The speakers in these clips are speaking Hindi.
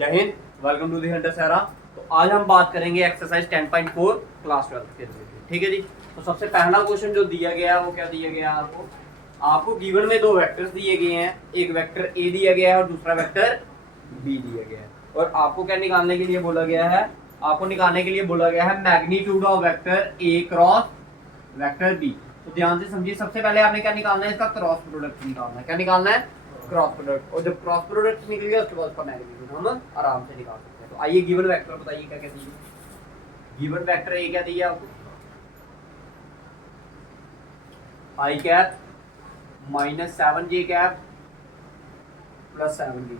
जय Hind, welcome to the hunter सहरा। तो आज हम बात करेंगे एक्सरसाइज 10.4 क्लास 12 के रिलेटेड। ठीक है जी। तो सबसे पहला क्वेश्चन जो दिया गया है वो क्या दिया गया है आपको गिवन में दो वेक्टर्स दिए गए हैं। एक वेक्टर ए दिया गया है और दूसरा वेक्टर बी दिया गया है। और आपको क्या निकालने के लिए बोला गया है? आपको निकालने के लिए बोला गया है magnitude of vector A cross vector B. तो ध्यान से समझिए, सबसे पहले आपने क्या निकालना है? इसका क्रॉस प्रोडक्ट निकालना है। क्या निकालना है? Cross product. और जब क्रॉस प्रोडक्ट निकल गया उसके बाद उसका मैग्नीट्यूड हम आराम से निकाल सकते हैं। तो आइए गिवन वेक्टर बताइए क्या क्या दिया। गिवन वेक्टर ए क्या दिया आपको? I cap minus 7j cap plus 7b।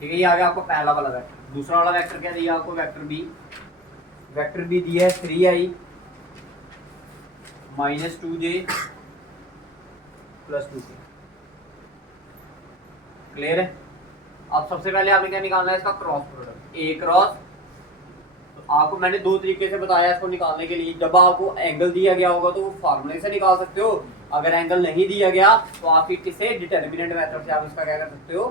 ठीक है, ये आ गया आपको पहला वाला वेक्टर। दूसरा वाला वेक्टर क्या दिया आपको? Vector B. वेक्टर बी दिया है 3i minus 2j plus 2k। Clear है? अब सबसे पहले आपने क्या निकालना है? इसका क्रॉस प्रोडक्ट ए क्रॉस। तो आपको मैंने दो तरीके से बताया इसको निकालने के लिए। जब आपको एंगल दिया गया होगा तो वो फार्मूले से निकाल सकते हो। अगर एंगल नहीं दिया गया तो आप किससे? डिटर्मिनेंट मेथड से आप इसका क्या कर सकते हो?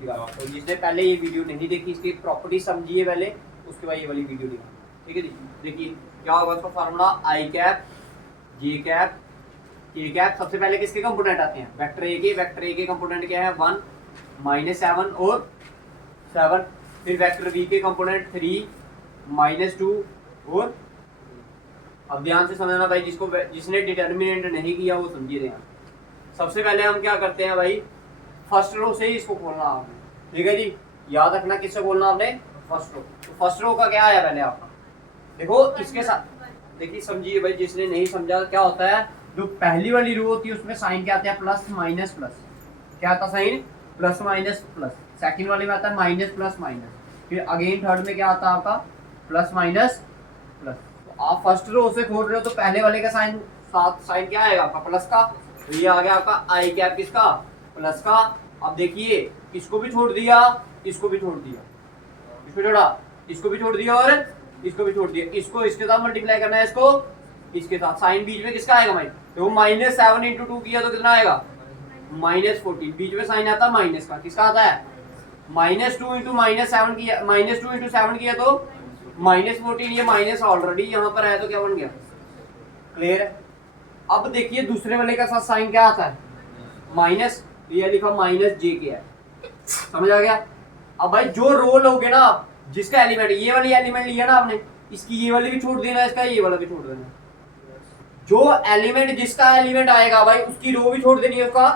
निकाल। तो जिसने पहले ये वीडियो नहीं देखी, इसकी प्रॉपर्टी समझिए पहले, उसके बाद ये वाली वीडियो निकाल। ठीक है जी। देखिए क्या होगा इसका फार्मूला, आई कैप जे कैप के कैप। सबसे पहले किसके कंपोनेंट आते हैं? वेक्टर ए के। वेक्टर ए के कंपोनेंट क्या है? 1 माइनस 7 और 7। फिर वेक्टर बी के कंपोनेंट 3 माइनस 2 और। अब ध्यान से समझना भाई, जिसने डिटर्मिनेंट नहीं किया वो समझिए ध्यान। सबसे पहले हम क्या करते हैं भाई, फर्स्ट रो से ही इसको खोलना आपने। ठीक है जी, याद रखना किससे खोलना आपने? First row. तो फर्स्ट रो का क्या आया पहले आपका? देखो इसके साथ देखिए, समझिए भाई, जिसने नहीं समझा क्या होता है, जो पहली वाली रो होती है उसमें साइन क्या आता है? Plus minus plus. क्या आता है sign? Plus minus plus. Second वाले में आता है माइनस प्लस माइनस। फिर अगेन थर्ड में क्या आता है आपका? Plus minus plus. तो आप फर्स्ट रो से खोल रहे हो तो पहले वाले का साइन साथ साइन क्या आएगा आपका? प्लस का। तो ये आ गया आपका आई कैप किसका? प्लस का। अब देखिए इसको भी छोड़ दिया, इसको भी छोड़ दिया, इसको छोड़ा, इसको भी छोड़ दिया और इसको भी छोड़ दिया। इसको इसके साथ मल्टीप्लाई करना है, इसको इसके साथ। साइन बीच में किसका आएगा भाई? तो माइनस 7 इंटू 2 किया तो कितना आएगा? माइनस 14। बीच में साइन आता है माइनस का। किसका आता है? माइनस 2 इंटू माइनस 7 किया, माइनस 2 इंटू 7 किया तो माइनस 14। ये माइनस ऑलरेडी यहाँ पर है तो क्या बन गया? क्लियर है? अब देखिए दूसरे वाले का साथ साइन क्या आता है? माइनस। ये लिखा माइनस जे के है। समझ आ गया? अब भाई जो रो लोगे ना आप, जिसका एलिमेंट ये वाली एलिमेंट लिया ना आपने, इसकी ये वाली भी छोड़ देना, इसका ये वाला भी छोड़ देना। जो एलिमेंट जिसका एलिमेंट आएगा भाई उसकी रो भी छोड़ देनी है, उसका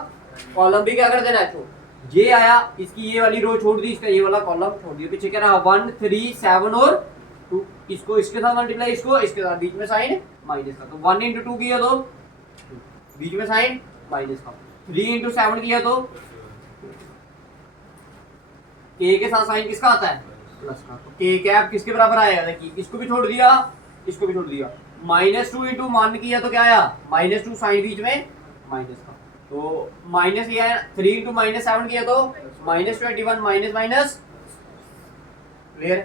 कॉलम भी क्या कर देना है? छोड़। ये आया, इसकी ये वाली रो छोड़ दी, इसका ये वाला कॉलम छोड़ दिया। पीछे क्या रहा? 1 3 7 और 2। इसको इसके साथ मल्टीप्लाई, इसको इसके साथ, बीच में साइन माइनस का। तो 1 इंटू 2 किया तो बीच में साइन माइनस का। 3 इंटू 7 किया तो के साथ साइन किसका आता है? प्लस का। तो के कैप किसके बराबर आएगा? देखिए इसको भी छोड़ दिया, इसको भी छोड़ दिया। माइनस 2 इंटू 1 किया तो क्या आया? माइनस 2, साइन बीच में माइनस का। तो माइनस ये है। 3 इंटू माइनस 7 किया तो माइनस 21, माइनस माइनस। क्लियर?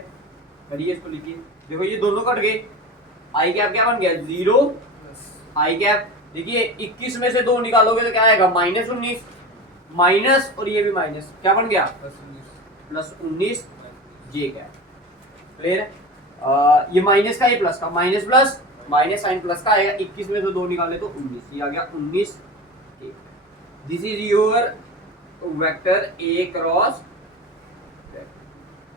करिए इसको, लिखिए। देखो ये दोनों कट गए। आई कैप क्या बन गया? 0। आई कैप देखिए 21 में से 2 निकालोगे तो क्या आएगा? माइनस 19। माइनस और ये भी माइनस, क्या बन गया? Plus 19 J cap. क्लियर? ये माइनस का, ये प्लस का। Minus plus minus, sign plus का आएगा। 21 में से 2 निकाले तो 19। ये आ गया 19। This is your vector A cross.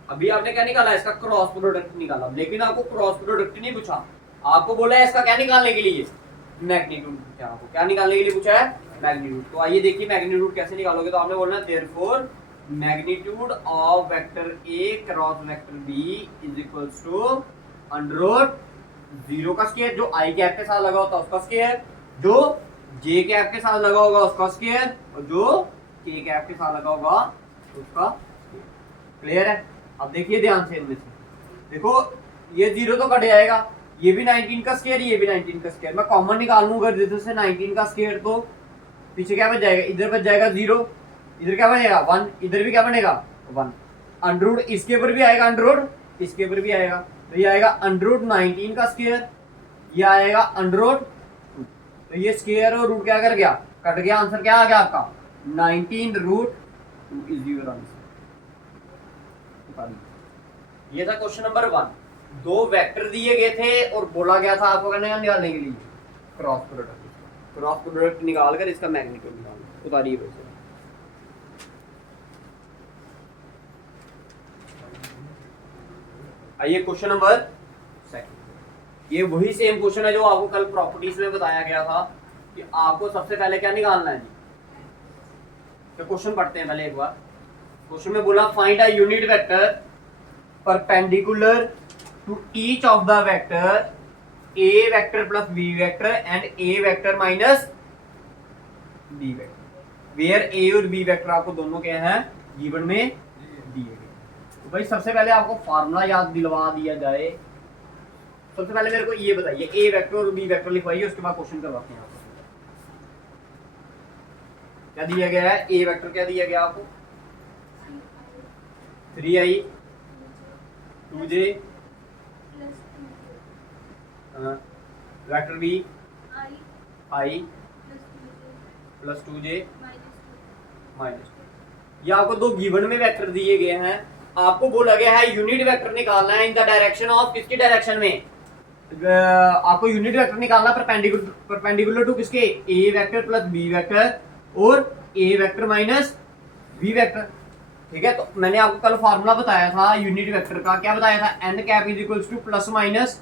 अभी आपने क्या निकाला? इसका क्रॉस प्रोडक्ट निकाला। लेकिन आपको क्रॉस प्रोडक्ट नहीं पूछा, आपको बोला है इसका क्या निकालने के लिए? मैग्नीट्यूड। क्या आपको क्या निकालने के लिए पूछा है? मैग्नीट्यूड। तो आइए देखिए मैग्नीट्यूड कैसे निकालोगे। तो आपने बोलना therefore magnitude of vector A cross vector B is equals to under root 0 का स्क्वायर, जो आई कैप के साथ लगा होता है उसका स्क्वायर, जो जे कैप के साथ लगा होगा उसका स्क्वायर, और जो के कैप के साथ लगा होगा उसका। क्लियर है? अब देखिए ध्यान से, इनमें से देखो ये 0 तो कट जाएगा, ये भी 19 का स्क्वायर, ये भी 19 का स्क्वायर। मैं कॉमन निकाल लूंगा जिधर से 19 का स्क्वायर, तो पीछे क्या बच जाएगा? इधर बच जाएगा 0, इधर क्या बनेगा? 1, इधर भी क्या बनेगा? 1। अंडर रूट इसके ऊपर भी आएगा, अंडर रूट इसके ऊपर भी आएगा। तो ये आएगा अंडर रूट 19 का स्क्वायर, ये आएगा अंडर रूट 2। तो ये स्क्वायर और रूट क्या कर गया? कट गया। आंसर क्या आ गया आपका? 19 रूट 2 इज योर आंसर। बता दीजिए। ये था क्वेश्चन नंबर 1। दो वेक्टर दिए गए थे और बोला गया था आपको करने का निकालने के लिए क्रॉस प्रोडक्ट। क्रॉस प्रोडक्ट निकाल कर इसका मैग्नीट्यूड निकालना, उतारिए वैसे। आइए क्वेश्चन नंबर 2। ये वही सेम क्वेश्चन है जो आपको कल प्रॉपर्टीज में बताया गया था कि आपको सबसे पहले क्या निकालना है जी। तो क्वेश्चन पढ़ते हैं पहले एक बार। क्वेश्चन में बोला find a unit vector perpendicular to each of the vector a vector plus b vector and a vector minus b vector, where a और b वेक्टर आपको दोनों क्या हैं गिवन में दिए गए। तो भाई सबसे पहले आपको फार्मूला याद दिलवा दिया जाए। सबसे पहले मेरे को ये बताइए, a वेक्टर और b वेक्टर लिखवाइए, उसके बाद क्वेश्चन करवाते हैं आपको। क्या दिया गया है? a वेक्टर क्या दिया गया आपको? 3i 2j vector b i plus 2j minus. ये आपको दो गिवन में वेक्टर दिए गए हैं। आपको बोला गया है यूनिट वेक्टर निकालना है इन द डायरेक्शन ऑफ, किसकी डायरेक्शन में? आपको यूनिट वेक्टर निकालना परपेंडिकुलर टू किसके? a vector plus b vector और a vector minus b vector. ठीक है, तो मैंने आपको कल फार्मूला बताया था यूनिट वेक्टर का। क्या बताया था? n cap is equals to plus minus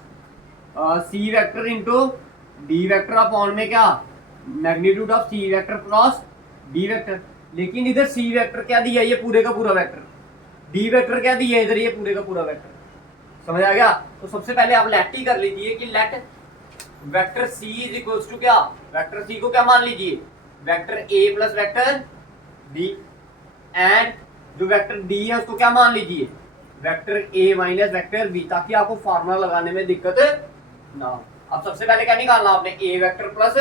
C vector into D vector upon में क्या magnitude of C vector cross D vector. लेकिन इधर सी वेक्टर क्या दिया? ये पूरे का पूरा वेक्टर। डी वेक्टर क्या दिया इधर? ये पूरे का पूरा वेक्टर। समझ आ गया? तो सबसे पहले आप लेट ही कर लीजिए कि let vector C is equals to क्या, वेक्टर सी को क्या मान लीजिए? Vector A plus vector B, and जो वेक्टर डी है उसको क्या मान लीजिए? Vector A minus vector B, ताकि आपको फार्मूला लगाने में दिक्कत ना हो। अब सबसे पहले क्या निकालना आपने? A vector plus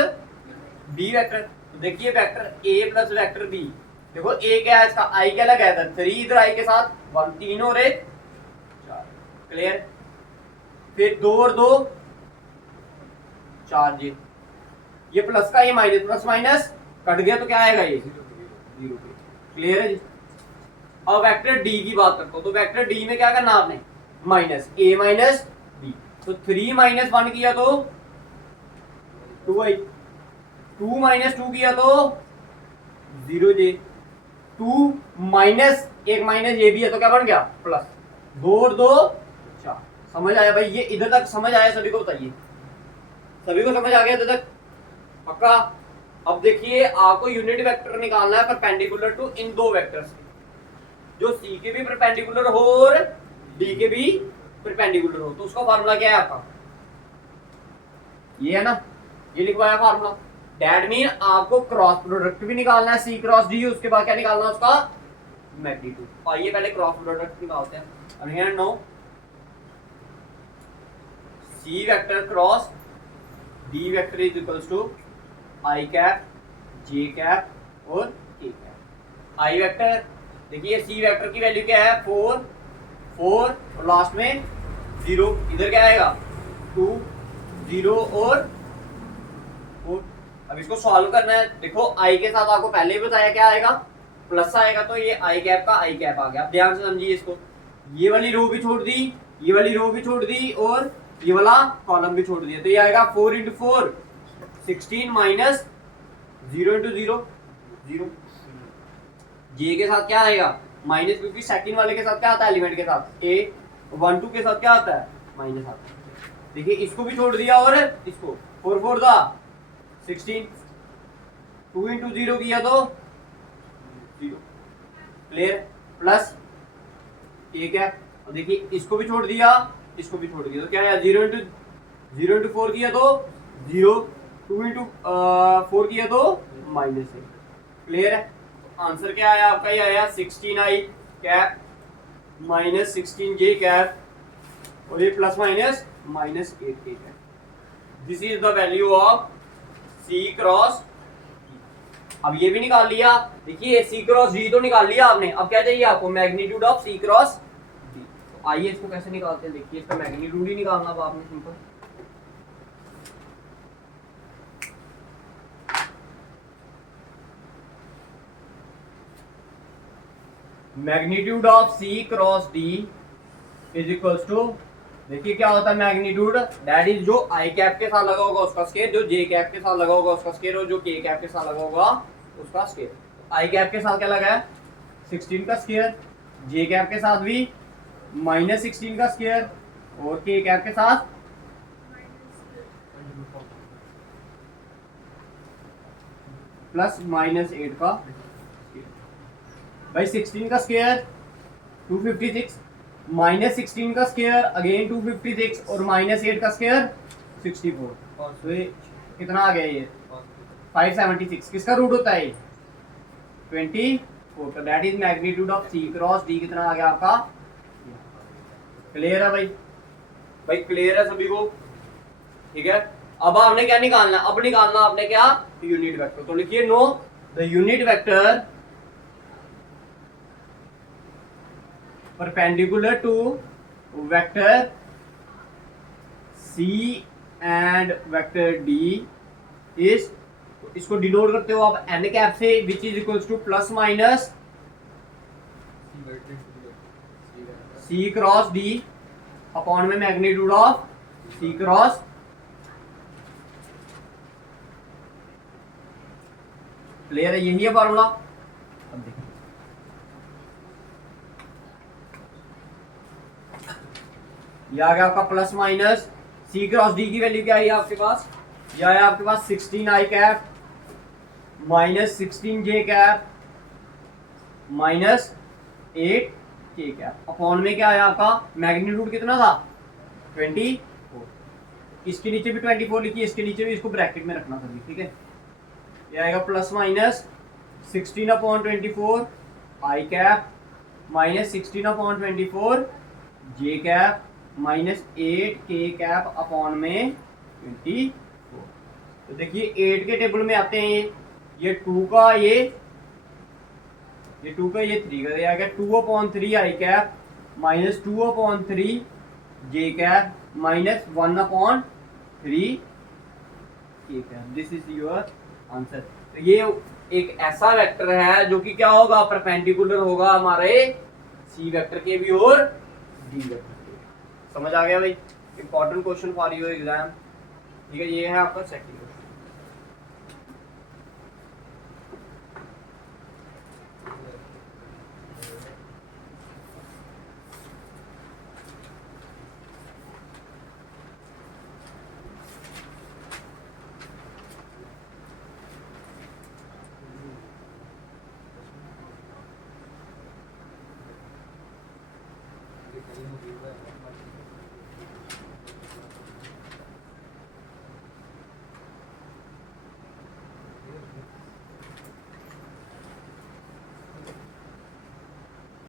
B vector. तो देखिए vector A plus vector B, देखो ए क्या है इसका? आई क्या लगा है? 3 इधर आई के साथ 1, 3 और 1 4। क्लियर? फिर 2 और 2 4 जी। ये प्लस का ये माइनस, प्लस माइनस कट गया तो क्या आएगा? ये 0। क्लियर है जी? अब वेक्टर डी की बात करता हूं, तो वेक्टर डी में क्या करना आपने? माइनस ए माइनस बी। तो 3 माइनस 1 किया तो 2i, 2 माइनस 2 किया तो 0j, 2 माइनस एक माइनस ये भी है तो क्या बन गया? प्लस 2 और 2 4। समझ आया भाई? ये इधर तक समझ आया सभी को? बताइए, सभी को समझ आ गया इधर तक? पक्का? अब देखिए आपको यूनिट वेक्टर निकालना है परपेंडिकुलर टू इन दो वेक्टर्स, जो सी के भी परपेंडिकुलर हो और डी के भी परपेंडिकुलर हो। तो उसका फार्मूला क्या है आपका? ये है ना, ये लिखवाया फार्मूला। दैट मीन आपको क्रॉस प्रोडक्ट भी निकालना है सी क्रॉस डी, उसके बाद क्या निकालना है? उसका मैग्नीट्यूड। आइए पहले क्रॉस प्रोडक्ट निकालते हैं। अब here no C vector cross D vector is equals to I cap J cap और के कैप। आई वेक्टर देखिए सी वेक्टर की वैल्यू क्या है? 4 4 और लास्ट में 0। इधर क्या आएगा? 2 0 और 4। अब इसको सॉल्व करना है। देखो आई के साथ आपको पहले ही बताया क्या आएगा? प्लस आएगा, तो ये आई कैप का आई कैप आ गया। अब ध्यान से समझिए इसको। ये वाली रो भी छोड़ दी, ये वाली रो भी छोड़ दी और ये वाला कॉलम भी छोड़ दिया। तो ये आएगा 4 × 4 16 माइनस 0 × 0 0। जे के साथ क्या आएगा? माइनस, क्योंकि सेकंड वाले के साथ क्या आता है? एलिमेंट के साथ ए, 1 2 के साथ क्या आता है? माइनस आता है। देखिए इसको भी छोड़ दिया और इसको 4 4 दा 16, 2 × 0 किया तो 0। क्लियर? प्लस एक है, और देखिए इसको भी छोड़ दिया, इसको भी छोड़ दिया, तो क्या है? 0 × 4 किया तो 0, 2 × 4 किया तो माइनस है। क्लियर है? आंसर क्या आया आपका? ये आया 16i cap minus 16j cap और ये plus minus minus 8k cap. This is the value of C cross. अब ये भी निकाल लिया। देखिए C क्रॉस D तो निकाल लिया आपने। अब क्या चाहिए आपको? Magnitude of C cross D। तो आइए इसको कैसे निकालते हैं। देखिए इसका मैग्नीट्यूड ही निकालना आपने simple. Magnitude of C cross D is equals to, देखिए क्या होता है मैग्नीट्यूड, दैट इज जो आई कैप के साथ लगा होगा उसका स्केयर, जो जे कैप के साथ लगा होगा उसका स्केयर, और जो के कैप के साथ लगा होगा उसका स्केयर। आई कैप के साथ क्या लगा है 16 का स्केयर, जे कैप के साथ भी -16 का स्केयर, और के कैप के साथ +-8 का। भाई 16 का स्केयर 256, -16 का स्केयर अगेन 256, और -8 का स्केयर 64। तो ये कितना आ गया ये 576। किसका रूट होता है ये 24 का। That is magnitude of C cross D कितना आ गया आपका। क्लियर है भाई, भाई क्लियर है सभी को, ठीक है। अब हमने क्या निकालना, अब निकालना आपने क्या यूनिट वेक्टर। तो लिखिए know the unit vector perpendicular to vector C and vector D is, इसको डिनोट करते हो आप एन कैप से, which is equals to ± C cross D upon में magnitude of C cross. Clear है, यही है फॉर्मूला। अब देखिए ये आ गया आपका ± सी क्रॉस डी की वैल्यू क्या है आपके पास, यह है आपके पास 16 आई कैप -16 जे कैप -8 के कैप अपॉन में क्या है आपका मैग्नीट्यूड कितना था 24। इसके नीचे भी 24 लिखिए, इसके नीचे भी, इसको ब्रैकेट में रखना सभी, ठीक है। ये आएगा ±16/24 आई कैप -16/24 जे कैप -8 के कैप अपॉन में 24। तो देखिए 8 के टेबल में आते हैं ये 2 का, ये 2 का, ये 3 का, ये आ गया 2/3 आई कैप -2/3 जे कैप -1/3 के cap. This is your answer. तो ये एक ऐसा वेक्टर है जो कि क्या होगा परपेंडिकुलर होगा हमारे सी वेक्टर के भी और डी वेक्टर के। समझ आ गया भाई, important question for your exam, ठीक है। ये है आपका सेकंड क्वेश्चन।